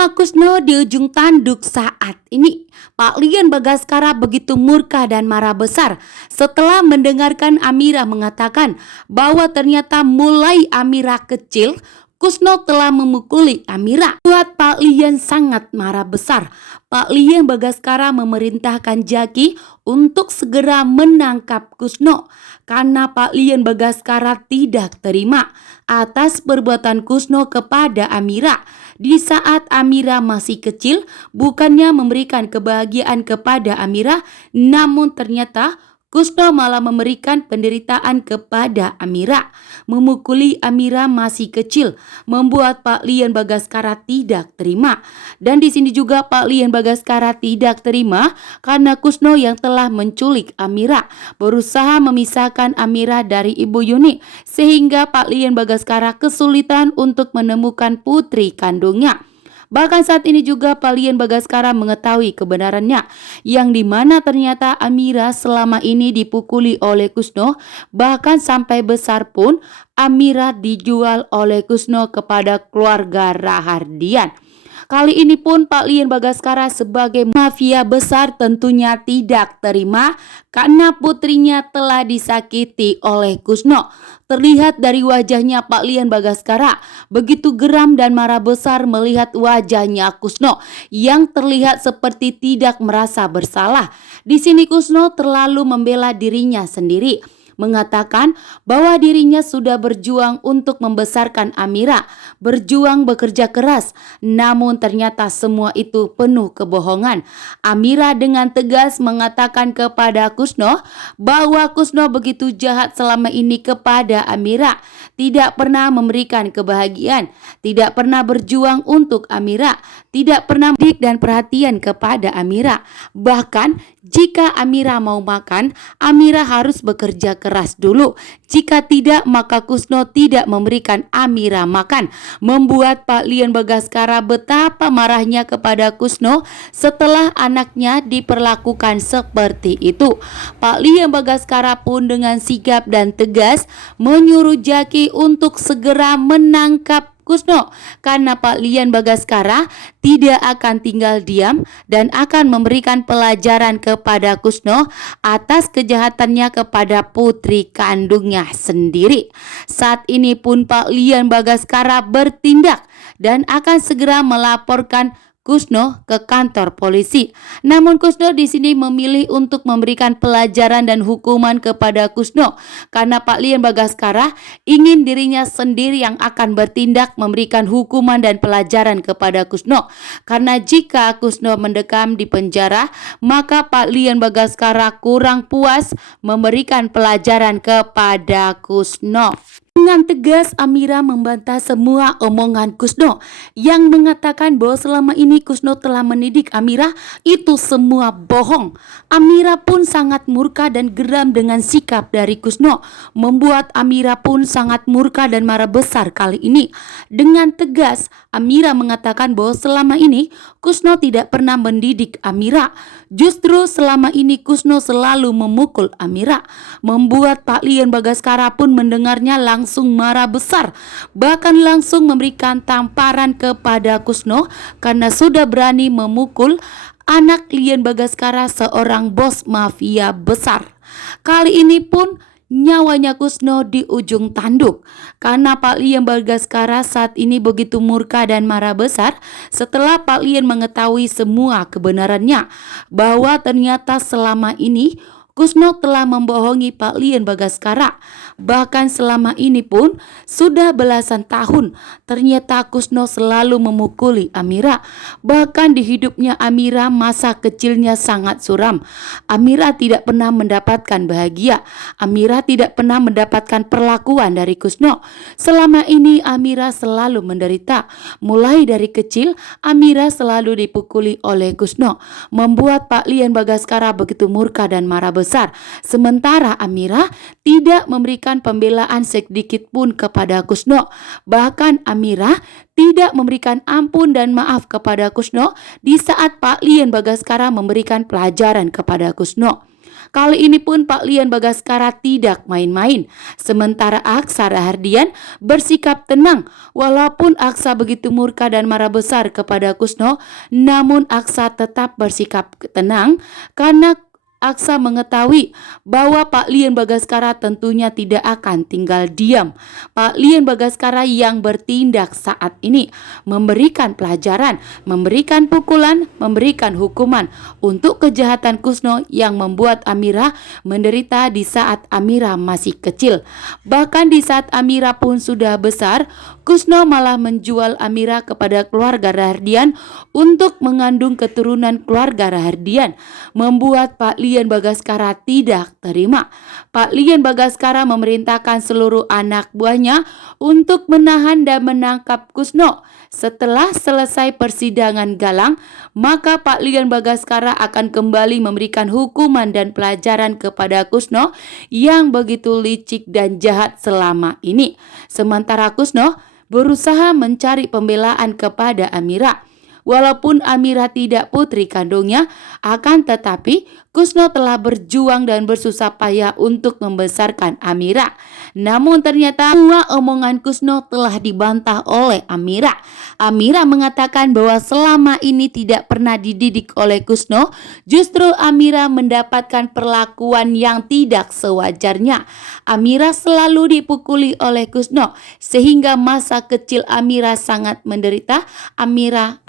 Nyawa Kusno di ujung tanduk saat ini. Pak Lian Bagaskara begitu murka dan marah besar setelah mendengarkan Amira mengatakan bahwa ternyata mulai Amira kecil, Kusno telah memukuli Amira. Buat Pak Lian sangat marah besar. Pak Lian Bagaskara memerintahkan Jaki untuk segera menangkap Kusno karena Pak Lian Bagaskara tidak terima atas perbuatan Kusno kepada Amira. Di saat Amira masih kecil, bukannya memberikan kebahagiaan kepada Amira, namun ternyata Kusno malah memberikan penderitaan kepada Amira. Memukuli Amira masih kecil membuat Pak Lian Bagaskara tidak terima. Dan di sini juga Pak Lian Bagaskara tidak terima karena Kusno yang telah menculik Amira berusaha memisahkan Amira dari Ibu Yuni, sehingga Pak Lian Bagaskara kesulitan untuk menemukan putri kandungnya. Bahkan saat ini juga Pak Lian Bagaskara mengetahui kebenarannya, yang dimana ternyata Amira selama ini dipukuli oleh Kusno. Bahkan sampai besar pun Amira dijual oleh Kusno kepada keluarga Rahardian. Kali ini pun Pak Lian Bagaskara sebagai mafia besar tentunya tidak terima karena putrinya telah disakiti oleh Kusno. Terlihat dari wajahnya Pak Lian Bagaskara begitu geram dan marah besar melihat wajahnya Kusno yang terlihat seperti tidak merasa bersalah. Di sini Kusno terlalu membela dirinya sendiri, mengatakan bahwa dirinya sudah berjuang untuk membesarkan Amira, berjuang bekerja keras, namun ternyata semua itu penuh kebohongan. Amira dengan tegas mengatakan kepada Kusno bahwa Kusno begitu jahat selama ini kepada Amira, tidak pernah memberikan kebahagiaan, tidak pernah berjuang untuk Amira, tidak pernah dik dan perhatian kepada Amira. Bahkan jika Amira mau makan, Amira harus bekerja keras dulu. Jika tidak, maka Kusno tidak memberikan Amira makan. Membuat Pak Lian Bagaskara betapa marahnya kepada Kusno setelah anaknya diperlakukan seperti itu. Pak Lian Bagaskara pun dengan sigap dan tegas menyuruh Jaki untuk segera menangkap Kusno karena Pak Lian Bagaskara tidak akan tinggal diam dan akan memberikan pelajaran kepada Kusno atas kejahatannya kepada putri kandungnya sendiri. Saat ini pun Pak Lian Bagaskara bertindak dan akan segera melaporkan Kusno ke kantor polisi. Namun Kusno di sini memilih untuk memberikan pelajaran dan hukuman kepada Kusno karena Pak Lian Bagaskara ingin dirinya sendiri yang akan bertindak memberikan hukuman dan pelajaran kepada Kusno. Karena jika Kusno mendekam di penjara, maka Pak Lian Bagaskara kurang puas memberikan pelajaran kepada Kusno. Dengan tegas Amira membantah semua omongan Kusno yang mengatakan bahwa selama ini Kusno telah mendidik Amira, itu semua bohong. Amira pun sangat murka dan geram dengan sikap dari Kusno, membuat Amira pun sangat murka dan marah besar kali ini. Dengan tegas Amira mengatakan bahwa selama ini Kusno tidak pernah mendidik Amira. Justru selama ini Kusno selalu memukul Amira, membuat Pak Lian Bagaskara pun mendengarnya langsung marah besar, bahkan langsung memberikan tamparan kepada Kusno karena sudah berani memukul anak Lian Bagaskara, seorang bos mafia besar. Kali ini pun nyawanya Kusno di ujung tanduk karena Pak Lian Bagaskara saat ini begitu murka dan marah besar setelah Pak Lian mengetahui semua kebenarannya bahwa ternyata selama ini Kusno telah membohongi Pak Lian Bagaskara. Bahkan selama ini pun sudah belasan tahun ternyata Kusno selalu memukuli Amira. Bahkan di hidupnya Amira masa kecilnya sangat suram. Amira tidak pernah mendapatkan bahagia. Amira tidak pernah mendapatkan perlakuan dari Kusno. Selama ini Amira selalu menderita. Mulai dari kecil Amira selalu dipukuli oleh Kusno, membuat Pak Lian Bagaskara begitu murka dan marah besar. Sementara Amira tidak memberikan pembelaan sedikit pun kepada Kusno. Bahkan Amira tidak memberikan ampun dan maaf kepada Kusno di saat Pak Lian Bagaskara memberikan pelajaran kepada Kusno. Kali ini pun Pak Lian Bagaskara tidak main-main. Sementara Aksa Rahardian bersikap tenang. Walaupun Aksa begitu murka dan marah besar kepada Kusno, namun Aksa tetap bersikap tenang karena Aksa mengetahui bahwa Pak Lian Bagaskara tentunya tidak akan tinggal diam. Pak Lian Bagaskara yang bertindak saat ini memberikan pelajaran, memberikan pukulan, memberikan hukuman untuk kejahatan Kusno yang membuat Amira menderita di saat Amira masih kecil. Bahkan di saat Amira pun sudah besar, Kusno malah menjual Amira kepada keluarga Rahardian untuk mengandung keturunan keluarga Rahardian, membuat Pak Lian Bagaskara tidak terima. Pak Lian Bagaskara memerintahkan seluruh anak buahnya untuk menahan dan menangkap Kusno. Setelah selesai persidangan Galang, maka Pak Lian Bagaskara akan kembali memberikan hukuman dan pelajaran kepada Kusno yang begitu licik dan jahat selama ini. Sementara Kusno berusaha mencari pembelaan kepada Amira. Walaupun Amira tidak putri kandungnya, akan tetapi Kusno telah berjuang dan bersusah payah untuk membesarkan Amira. Namun ternyata semua omongan Kusno telah dibantah oleh Amira. Amira mengatakan bahwa selama ini tidak pernah dididik oleh Kusno, justru Amira mendapatkan perlakuan yang tidak sewajarnya. Amira selalu dipukuli oleh Kusno, sehingga masa kecil Amira sangat menderita. Amira